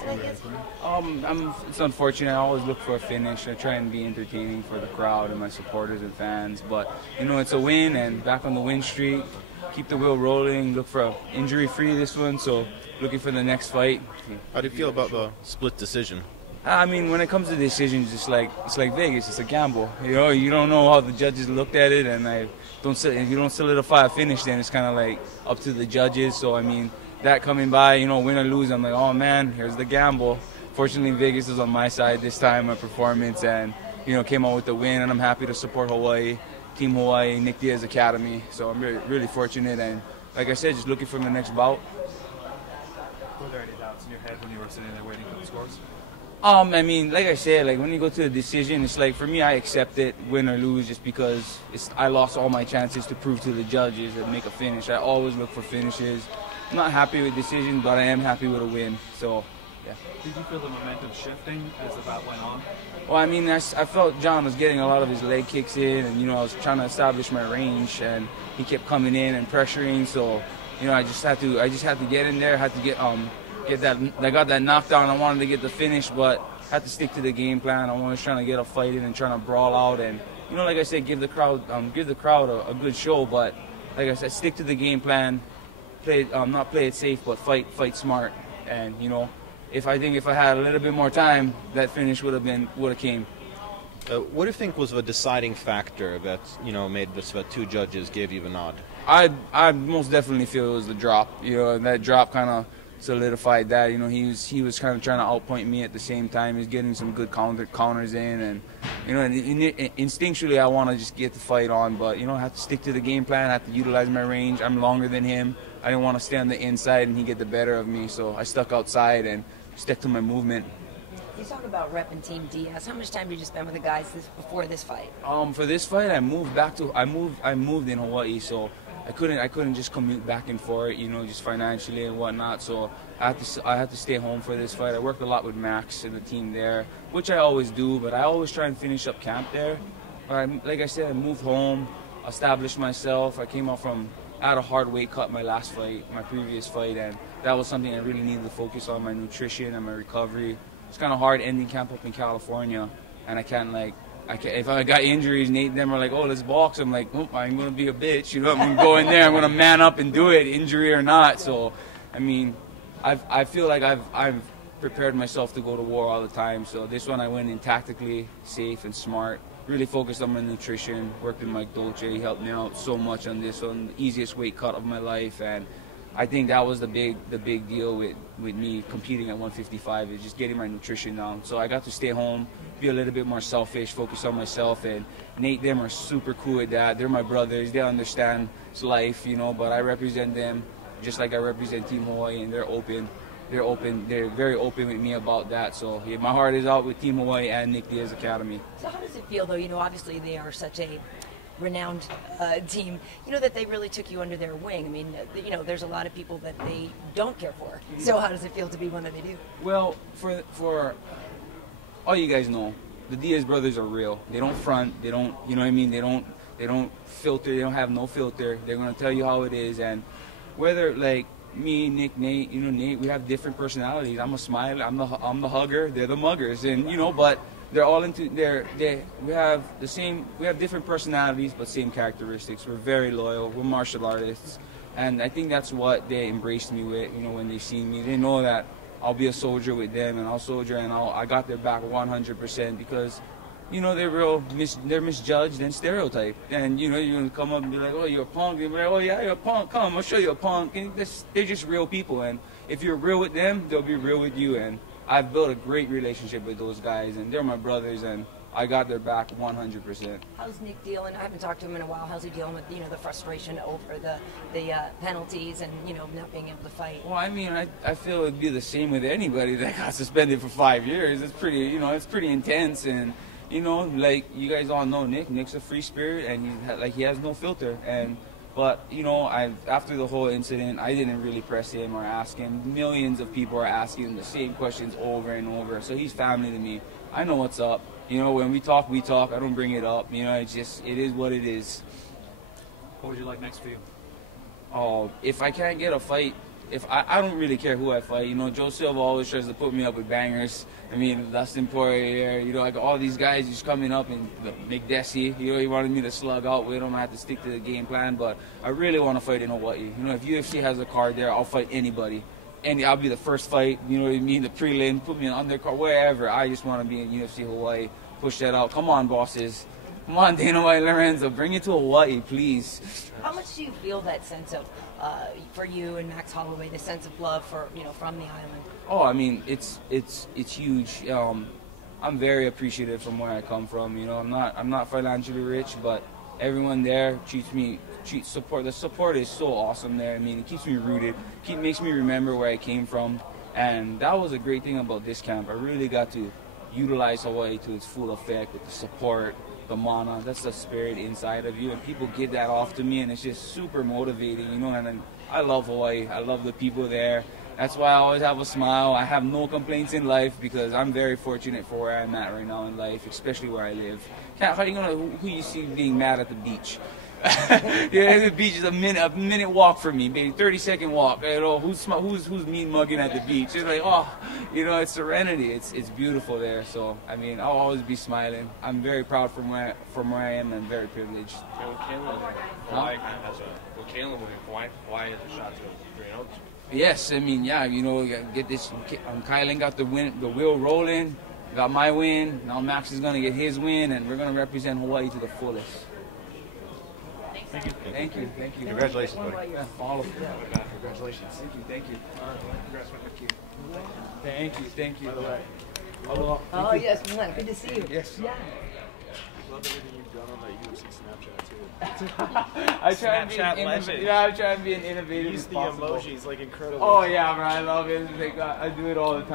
tonight, Yancy? It's unfortunate. I always look for a finish. I try and be entertaining for the crowd and my supporters and fans. But, it's a win and back on the win streak. Keep the wheel rolling. Look for injury-free this one, so looking for the next fight. How do you feel about the split decision? I mean, when it comes to decisions, it's like Vegas. It's a gamble. You don't know how the judges looked at it, and if you don't solidify a finish, then it's kind of like up to the judges. So I mean, that coming by, win or lose, I'm like, oh man, here's the gamble. Fortunately, Vegas is on my side this time, my performance, and came out with the win, and I'm happy to support Hawaii, Team Hawaii, Nick Diaz Academy. So I'm really fortunate, and like I said, just looking for the next bout. Were there any doubts in your head when you were sitting there waiting for the scores? I mean, like I said, when you go to a decision, it's like, for me, I accept it, win or lose, just because I lost all my chances to prove to the judges and make a finish. I always look for finishes. I'm not happy with decisions, but I am happy with a win. So, yeah. Did you feel the momentum shifting as the bout went on? Well, I mean, I felt John was getting a lot of his leg kicks in, and, I was trying to establish my range, and he kept coming in and pressuring. So, I just had to get in there, had to get that. I got that knockdown. I wanted to get the finish, but had to stick to the game plan. I was trying to get a fight in and trying to brawl out, and like I said, give the crowd a good show. But like I said, stick to the game plan. Not play it safe, but fight smart. And if I had a little bit more time, that finish would have came. What do you think was the deciding factor that made the two judges give you the nod? I most definitely feel it was the drop. That drop kind of solidified that. He was kind of trying to outpoint me at the same time. He's getting some good counters in, and instinctually I want to just get the fight on, but I have to stick to the game plan. I have to utilize my range. I'm longer than him. I didn't want to stay on the inside and he get the better of me, so I stuck outside and stuck to my movement. You talk about repping Team Diaz. How much time did you spend with the guys before this fight? For this fight, I moved in Hawaii, so I couldn't just commute back and forth, just financially and whatnot. So I had to stay home for this fight. I worked a lot with Max and the team there, which I always do, but I always try and finish up camp there. But like I said, I moved home, established myself. I came out I had a hard weight cut my previous fight, and that was something I really needed to focus on, my nutrition and my recovery. It's kind of hard ending camp up in California, and I can't if I got injuries, Nate and them are like, oh, let's box. I'm like, oh, I'm going to be a bitch. I'm going to go in there. I'm going to man up and do it, injury or not. So, I mean, I feel like I've prepared myself to go to war all the time. So this one I went in tactically, safe and smart. Really focused on my nutrition. Worked with Mike Dolce. He helped me out so much on this one, the easiest weight cut of my life. And I think that was the big deal with me competing at 155, is just getting my nutrition down. So I got to stay home, be a little bit more selfish, focus on myself, and Nate, them are super cool with that. They're my brothers. They understand life, but I represent them just like I represent Team Hawaii, and they're open. They're very open with me about that. So yeah, my heart is out with Team Hawaii and Nick Diaz Academy. So how does it feel, though? Obviously they are such a renowned team, that they really took you under their wing. I mean, there's a lot of people that they don't care for. So how does it feel to be one that they do? Well, for all you guys know, the Diaz brothers are real. They don't front. They don't, They don't filter. They don't have no filter. They're going to tell you how it is. And whether me, Nick, Nate, Nate, we have different personalities. I'm a smiler. I'm the hugger. They're the muggers. And but they're all we have different personalities but same characteristics. We're very loyal. We're martial artists, and I think that's what they embraced me with. When they see me, they know that I'll be a soldier with them, and I'll soldier, and I got their back 100% because they're misjudged and stereotyped. And you're gonna come up and be like, oh, you're a punk. They'll be like, oh yeah, you're a punk. Come, I'll show you a punk. And they're just real people, and if you're real with them, they'll be real with you. And I've built a great relationship with those guys, and they're my brothers, and I got their back 100%. How's Nick dealing? I haven't talked to him in a while. How's he dealing with the frustration over the penalties and not being able to fight? Well, I mean, I feel it'd be the same with anybody that got suspended for 5 years. It's pretty it's pretty intense, and like you guys all know, Nick's a free spirit, and he has no filter. But after the whole incident, I didn't really press him or ask him. Millions of people are asking him the same questions over and over. So he's family to me. I know what's up. When we talk, we talk. I don't bring it up. It is what it is. What would you like next for you? Oh, if I can't get a fight if I don't really care who I fight. You know, Joe Silva always tries to put me up with bangers. I mean, Dustin Poirier, you know, like all these guys just coming up, and McDessie, you know, he wanted me to slug out with him. I had to stick to the game plan, but I really want to fight in Hawaii. You know, if UFC has a card there, I'll fight anybody. And I'll be the first fight, you know what I mean, the prelim, put me in undercard, wherever. I just want to be in UFC Hawaii, push that out. Come on, bosses. Come on, Dana White, Lorenzo, bring it to Hawaii, please. How much do you feel that sense of, for you and Max Holloway, the sense of love for, you know, from the island? Oh, I mean, it's huge. I'm very appreciative from where I come from. You know, I'm not financially rich, but everyone there support. The support is so awesome there. I mean, it keeps me rooted. Makes me remember where I came from, and that was a great thing about this camp. I really got to utilize Hawaii to its full effect with the support, the mana. That's the spirit inside of you, and people give that off to me, and it's just super motivating. You know, and I love Hawaii. I love the people there. That's why I always have a smile. I have no complaints in life because I'm very fortunate for where I'm at right now in life, especially where I live. How are you gonna who you see being mad at the beach? Yeah, the beach is a minute walk from me, maybe 30-second walk. You know, who's mean mugging at the beach? It's like, oh, you know, it's serenity. It's beautiful there. So I mean, I'll always be smiling. I'm very proud from where I am, and very privileged. Hawaii has a shot to 3-0. Yes, I mean, yeah, you know, get this. Kylan got the wheel rolling, got my win. Now Max is gonna get his win, and we're gonna represent Hawaii to the fullest. Thank you. Thank you. Thank you. Congratulations, buddy. Yeah, all of you. Congratulations. Thank you. Thank you. Congrats, thank you. Thank you. Thank you. By the way, Hello. Oh, yes, man. Good to see you. Yes. Yeah. love everything you've done on that UFC Snapchat too. I try and be Snapchat legend. Yeah, I try and be an innovative Use as the possible. emojis like incredible. Oh yeah, bro, I love it. Like, I do it all the time.